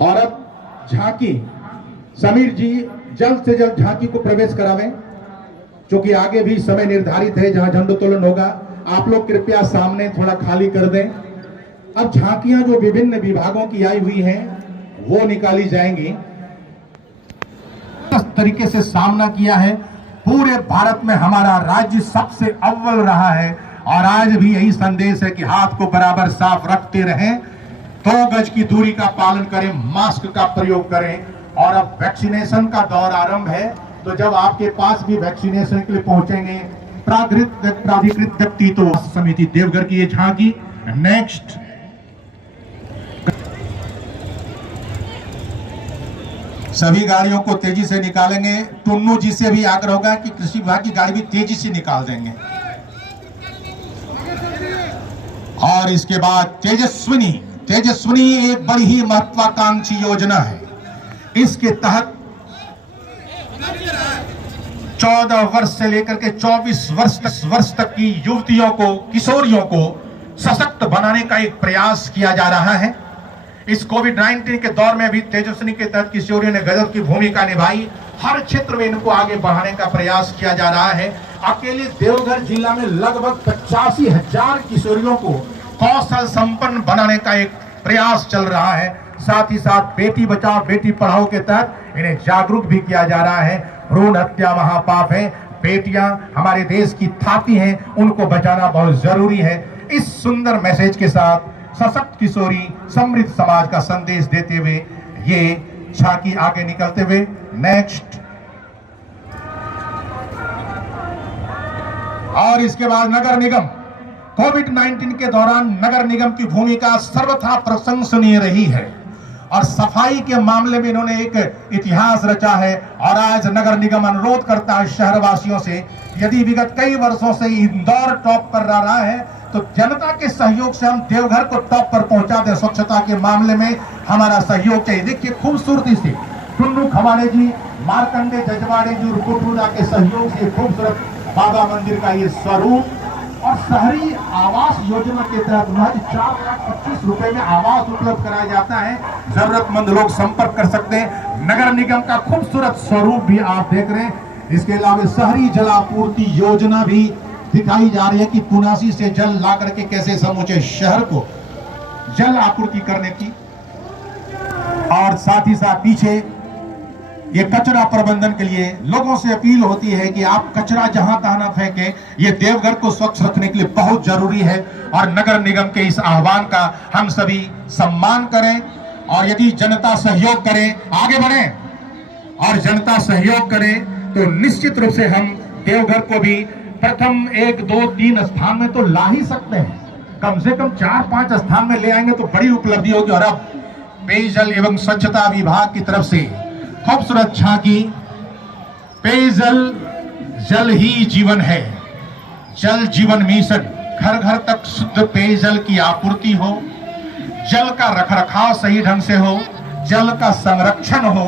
और अब झांकी, समीर जी जल्द से जल्द झांकी को प्रवेश करावें, क्योंकि आगे भी समय निर्धारित है जहां झंडोत्तोलन होगा। आप लोग कृपया सामने थोड़ा खाली कर दें। अब झांकियां जो विभिन्न विभागों की आई हुई हैं वो निकाली जाएंगी। इस तरीके से सामना किया है, पूरे भारत में हमारा राज्य सबसे अव्वल रहा है और आज भी यही संदेश है कि हाथ को बराबर साफ रखते रहें, 2 गज की दूरी का पालन करें, मास्क का प्रयोग करें। और अब वैक्सीनेशन का दौर आरंभ है, तो जब आपके पास भी वैक्सीनेशन के लिए पहुंचेंगे प्राधिकृत व्यक्ति, तो समिति देवघर की ये झांकी। नेक्स्ट सभी गाड़ियों को तेजी से निकालेंगे। टुन्नू जी से भी आग्रह होगा कि कृषि विभाग की गाड़ी भी तेजी से निकाल देंगे। और इसके बाद तेजस्विनी, तेजस्विनी एक बड़ी ही महत्वाकांक्षी योजना है। इसके तहत 14 वर्ष से लेकर के 24 वर्ष तक की युवतियों को, किशोरियों को सशक्त बनाने का एक प्रयास किया जा रहा है। इस कोविड-19 के दौर में भी तेजस्विनी के तहत किशोरियों ने गजब की भूमिका निभाई। हर क्षेत्र में इनको आगे बढ़ाने का प्रयास किया जा रहा है। अकेले देवघर जिला में लगभग 85,000 किशोरियों को कौशल संपन्न बनाने का एक प्रयास चल रहा है। साथ ही साथ बेटी बचाओ बेटी पढ़ाओ के तहत इन्हें जागरूक भी किया जा रहा है। भ्रूण हत्या महापाप है, बेटियां हमारे देश की थाती हैं, उनको बचाना बहुत जरूरी है। इस सुंदर मैसेज के साथ सशक्त किशोरी समृद्ध समाज का संदेश देते हुए ये झांकी आगे निकलते हुए नेक्स्ट। और इसके बाद नगर निगम, कोविड-19 के दौरान नगर निगम की भूमिका सर्वथा प्रशंसनीय रही है और सफाई के मामले में इन्होंने एक इतिहास रचा है। और आज नगर निगम अनुरोध करता है शहरवासियों से, यदि विगत कई वर्षों से इंदौर टॉप पर रहा है तो जनता के सहयोग से हम देवघर को टॉप पर पहुंचा दें। स्वच्छता के मामले में हमारा सहयोग चाहिए। देखिए खूबसूरती से टुन्नू खवाड़े जी, मार्कंडे जजवाड़े जी और कुटुदा के सहयोग से खूबसूरत बाबा मंदिर का ये स्वरूप। और शहरी आवास योजना के तहत महज 4,25,000 रुपए में आवास उपलब्ध कराया जाता है। जरूरतमंद लोग संपर्क कर सकते हैं। नगर निगम का खूबसूरत स्वरूप भी आप देख रहे हैं। इसके अलावा शहरी जलापूर्ति योजना भी दिखाई जा रही है कि पुनासी से जल ला करके कैसे समूचे शहर को जल आपूर्ति करने की। और साथ ही साथ पीछे ये कचरा प्रबंधन के लिए लोगों से अपील होती है कि आप कचरा जहां तहां न फेंकें। ये देवघर को स्वच्छ रखने के लिए बहुत जरूरी है और नगर निगम के इस आह्वान का हम सभी सम्मान करें। और यदि जनता सहयोग करे, आगे बढ़े और जनता सहयोग करे तो निश्चित रूप से हम देवघर को भी प्रथम 1, 2, 3 स्थान में तो ला ही सकते हैं। कम से कम 4-5 स्थान में ले आएंगे तो बड़ी उपलब्धि होगी। और अब पेयजल एवं स्वच्छता विभाग की तरफ से खूबसूरत झांकी। पेयजल, जल ही जीवन है, जल जीवन मिशन। घर घर तक शुद्ध पेयजल की आपूर्ति हो, जल का रखरखाव सही ढंग से हो, जल का संरक्षण हो,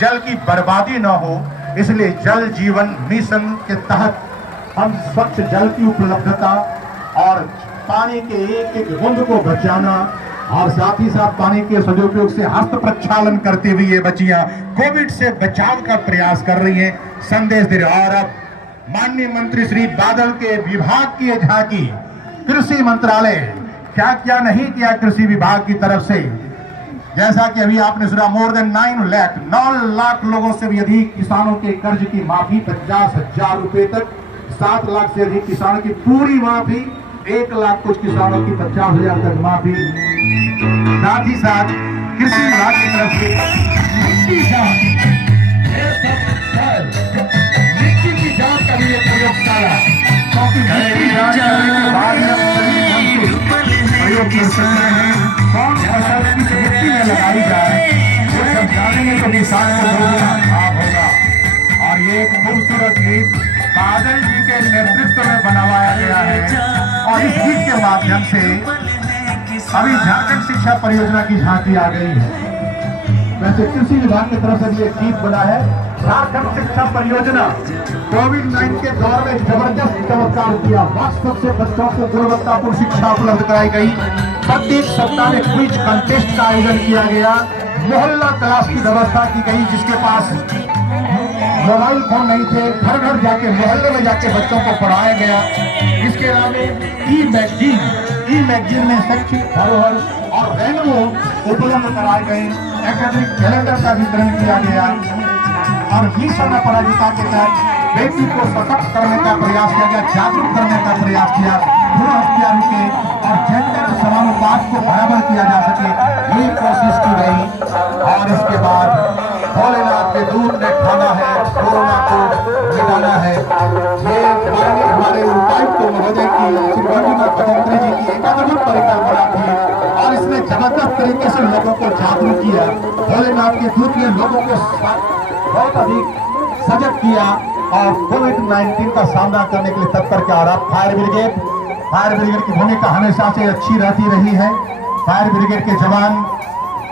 जल की बर्बादी न हो। इसलिए जल जीवन मिशन के तहत हम स्वच्छ जल की उपलब्धता और पानी के एक एक बूंद को बचाना और साथ ही साथ पानी के सदुपयोग से हस्त प्रक्षालन करते हुए ये बच्चियां कोविड से बचाव का प्रयास कर रही हैं, संदेश दे रही। और अब माननीय मंत्री श्री बादल के विभाग की झांकी। कृषि मंत्रालय क्या क्या नहीं किया कृषि विभाग की तरफ से, जैसा कि अभी आपने सुना, मोर देन 9 लाख लोगों से भी अधिक किसानों के कर्ज की माफी 50,000 रुपए तक, 7 लाख से अधिक किसानों की पूरी माफी, 1 लाख कुछ किसानों की 50,000 तक माफी। साथ ही साथ कृषि विभाग की तरफ से मिट्टी की जांच का भी एक प्रयोगशाला, क्योंकि मिट्टी जांच करने के बाद प्रयोग कर सकते हैं कौन फसल किस मिट्टी में लगाई जाए, वो सब जानेंगे तो किसान को लाभ होगा। और ये एक खूबसूरत गीत बादल जी के नेतृत्व में बनवाया गया है और इस गीत के माध्यम से अभी झारखंड शिक्षा परियोजना की झांकी आ गई है। वैसे कृषि विभाग की तरफ से भी एक गीत बना है, झारखंड शिक्षा परियोजना कोविड-19 के दौर में जबरदस्त चमत्कार किया। 500 से बच्चों को गुणवत्तापूर्ण शिक्षा उपलब्ध कराई गई। प्रत्येक सप्ताह में क्विज कंटेस्ट का आयोजन किया गया। मोहल्ला क्लास की व्यवस्था की गई, जिसके पास मोबाइल फोन नहीं थे, घर घर जाके मोहल्ले में जाके बच्चों को पढ़ाया गया। इसके अलावा ई मैगजीन में शैक्षिक धरोहर और रेनबो उपलब्ध कराए गए। एकेडमिक कैलेंडर का वितरण किया गया और मिशन अपराजिता के तहत बेटी को सशक्त करने का प्रयास किया गया, जागरूक करने का प्रयास किया, भ्रूण हत्या रुके और जेंडर समानुपात को बराबर किया जा सके, ये कोशिश की गई। और इसके बाद भोलेनाथ के दूत ने ठाना है कोरोना को मिटाना है। ये हमारे उपायुक्त महोदय की श्रीमती भजंत्री जी की एक अद्भुत परिकल्पना थी और इसने जबरदस्त तरीके से लोगों को जागरूक किया। भोलेनाथ के दूत ने लोगों को बहुत अधिक सजग किया और कोविड-19 का सामना करने के लिए तत्पर किया। और फायर ब्रिगेड की भूमिका हमेशा से अच्छी रहती रही है। फायर ब्रिगेड के जवान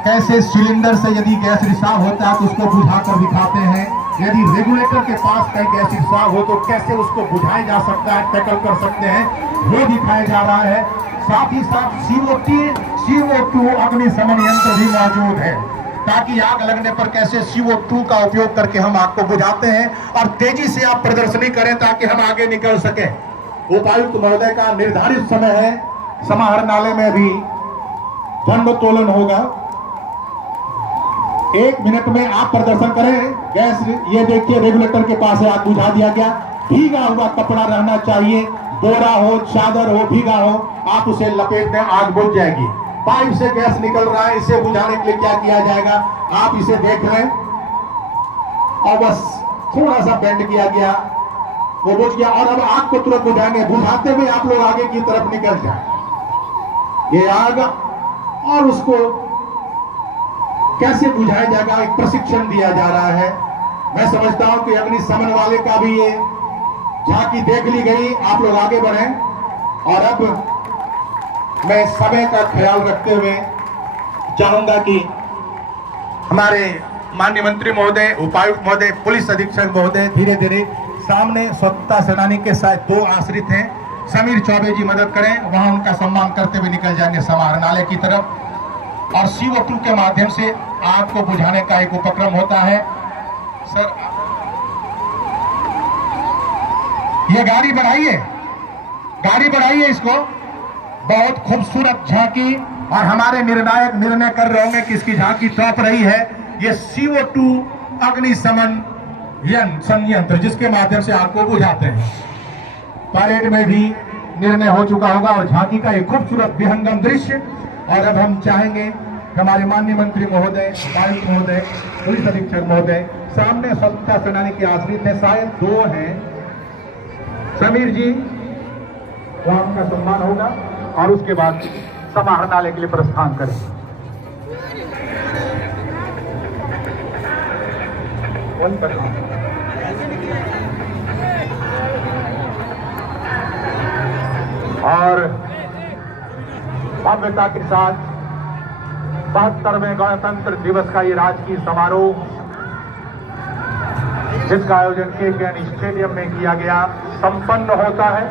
कैसे सिलेंडर से यदि गैस रिसाव होता है तो उसको बुझाकर दिखाते हैं, यदि रेगुलेटर के पास कहीं गैस रिसाव हो तो कैसे उसको बुझाया जा सकता है, टैकल कर सकते हैं, वो दिखाया जा रहा है। साथ ही साथ CO2 अग्निशमन यंत्र भी मौजूद है, ताकि आग लगने पर कैसे CO2 का उपयोग करके हम आग को बुझाते हैं और तेजी से आप प्रदर्शनी करें ताकि हम आगे निकल सके। उपायुक्त महोदय का निर्धारित समय है, समाहरणालय में भी झंडोत्तोलन होगा। 1 मिनट में आप प्रदर्शन करें। गैस ये देखिए रेगुलेटर के पास है, आग बुझा दिया गया। भीगा हुआ कपड़ा रहना चाहिए, बोरा हो, चादर हो, भीगा हो, आप उसे लपेट दें, आग बुझ जाएगी। पाइप से गैस निकल रहा है, इसे बुझाने के लिए क्या किया जाएगा, आप इसे देख लें और बस थोड़ा सा बेंड किया गया, वो बुझ गया। और अब आग को तुरंत बुझाएंगे, बुझाते हुए आप लोग आगे की तरफ निकल जाए। ये आग और उसको कैसे बुझाया जाएगा, एक प्रशिक्षण दिया जा रहा है। मैं समझता हूं कि अग्निशमन वाले का भी ये झांकी देख ली गई, आप लोग आगे बढ़ें। और अब मैं समय का ख्याल रखते हुए चाहूंगा कि हमारे माननीय मंत्री महोदय, उपायुक्त महोदय, पुलिस अधीक्षक महोदय धीरे धीरे सामने स्वतंत्रता सेनानी के साथ 2 आश्रित हैं, समीर चौबे जी मदद करें, वहां उनका सम्मान करते हुए निकल जाएंगे समाहरणालय की तरफ। और CO2 के माध्यम से आग को बुझाने का एक उपक्रम होता है। सर ये गाड़ी बढ़ाइए इसको। बहुत खूबसूरत झांकी और हमारे निर्णायक निर्णय कर रहे होंगे कि इसकी झांकी टॉप रही है। ये CO2 अग्निशमन संयंत्र जिसके माध्यम से आग को बुझाते हैं। परेड में भी निर्णय हो चुका होगा और झांकी का एक खूबसूरत विहंगम दृश्य। और अब हम चाहेंगे हमारे माननीय मंत्री महोदय, उपायुक्त महोदय, पुलिस अधीक्षक महोदय, सामने स्वतंत्रता सेनानी के आश्रित हैं, शायद 2 हैं, समीर जी, वहां उनका सम्मान होगा और उसके बाद समाहरणालय के लिए प्रस्थान करें। और भव्यता के साथ 72वें गणतंत्र दिवस का ये राजकीय समारोह, जिसका आयोजन KKN स्टेडियम में किया गया, संपन्न होता है।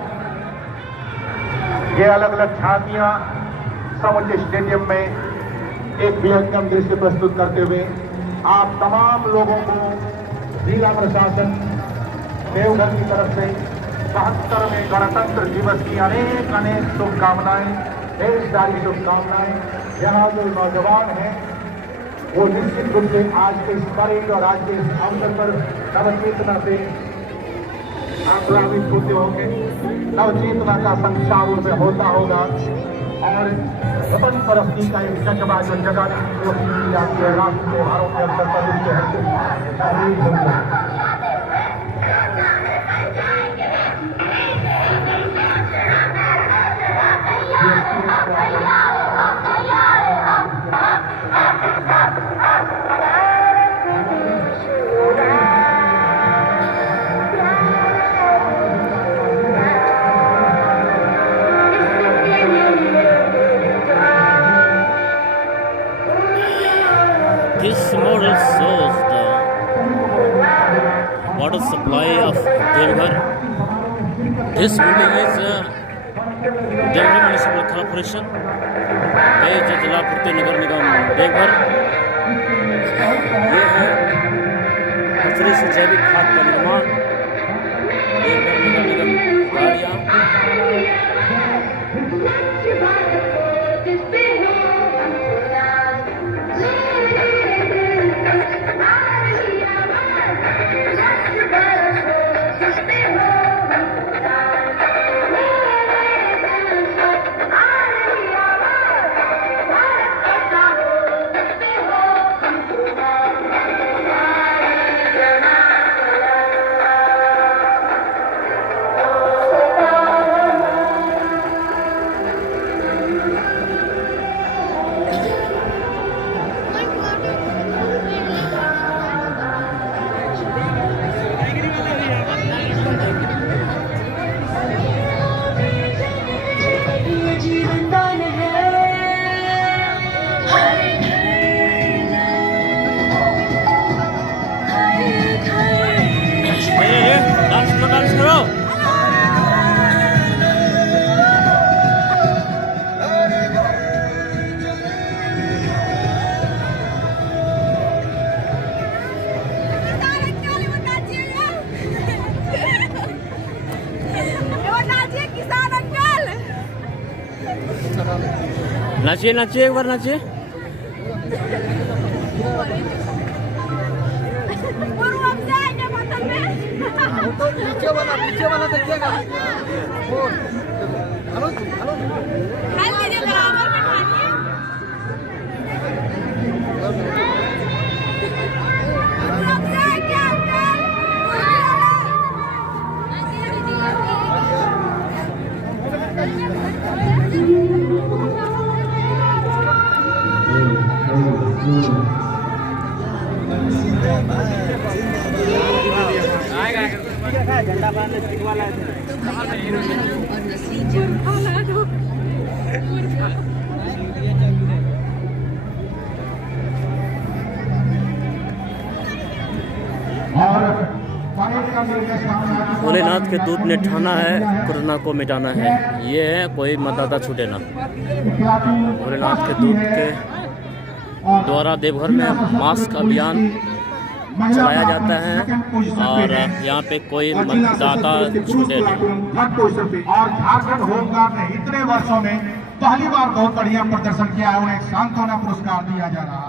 ये अलग अलग झांकियां समूचे स्टेडियम में एक विहंगम दृश्य प्रस्तुत करते हुए आप तमाम लोगों को जिला प्रशासन देवघर की तरफ से 72वें गणतंत्र दिवस की अनेक शुभकामनाएं, ढेर सारी शुभकामनाएं। यहाँ जो नौजवान हैं वो निश्चित रूप से आज के इस परेड और आज के इस अवसर पर नवचेतना से आक्रामित होते होंगे, नवचेतना का संचार में होता होगा और वतन परस्ती का एक जज्बा जो जगाने की कोशिश की जाती है राष्ट्र त्योहारों के अवसर पर This model shows the water supply of Devghar. This building is Devghar Municipal Corporation, Jila Purti Nagar Nigam, Devghar. ये है कचरे से जैविक खाद का निर्माण। देवघर नगर निगम गाड़ियाँ डांस करो। नाचिए नाचिए एक बार नाचिए। पीछे वाला देखिएगा। झंडा वाला भोलेनाथ के दूत ने ठाना है कोरोना को मिटाना है। ये है कोई मतदाता छूटे ना। भोलेनाथ के दूत के द्वारा देवघर में मास्क अभियान चलाया जाता है और यहाँ पे कोई मतदाता छूटे नहीं। और झारखंड होमगार्ड ने इतने वर्षों में पहली बार बहुत बढ़िया प्रदर्शन किया है। उन्हें सांत्वना पुरस्कार दिया जा रहा है।